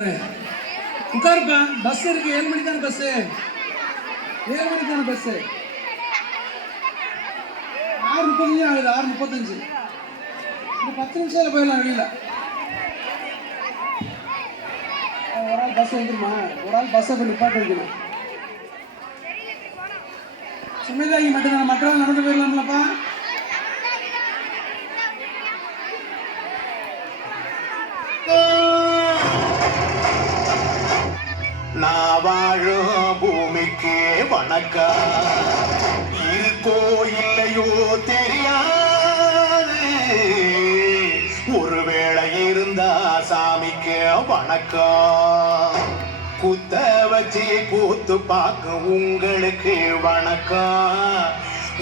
உட்காருப்பா. பஸ் இருக்கு, 7 மணிக்கான பஸ். 7 மணிக்கான பஸ் 6:30 ஆகுது. 6:35. இந்த 10 நிமிஷத்துல போயிடலாம் வெளியில. ஒரு ஆள் பஸ் வந்துருமா? ஒரு ஆள் பஸ்ஸை போய் நிப்பாட்ட வைக்கணும். சுமேதாகி மட்டும்தான், மற்றவங்க நடந்து போயிடலாம்லப்பா. நான் வாழும் பூமிக்கு வணக்கம். இருக்கோ இல்லையோ தெரியாது, ஒருவேளை இருந்தா சாமிக்கு வணக்கம். குத்த வச்சு கூத்து பார்க்க உங்களுக்கு வணக்கம்.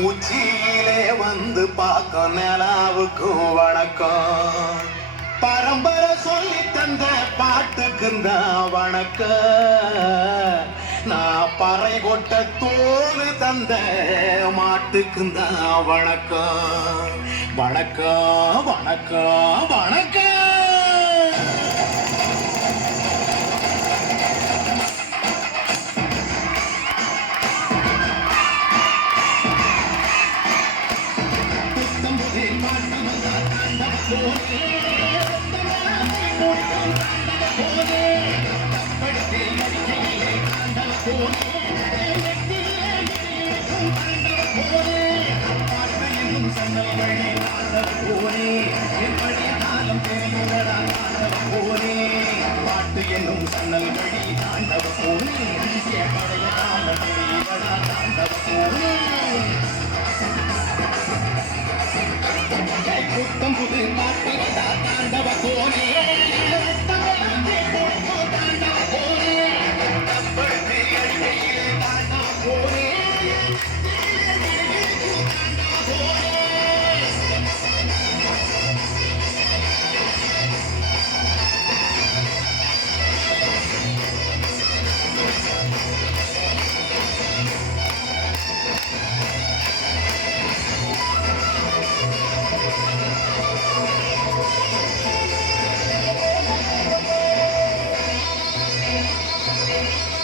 உச்சியிலே வந்து பார்க்க நிலாவுக்கு வணக்கம். பரம்பரை சொல்லி தந்த பாட்டுக்குந்தான் வணக்கம். நான் பறை கொட்ட தோல் தந்த மாட்டுக்குந்தான் வணக்கம். வணக்கம் வணக்கம் வணக்கம். பாட்டு என்னும் சன்னல் வழி தாண்டவ போனே. புத்தம் புது பாட்டு தாண்டவ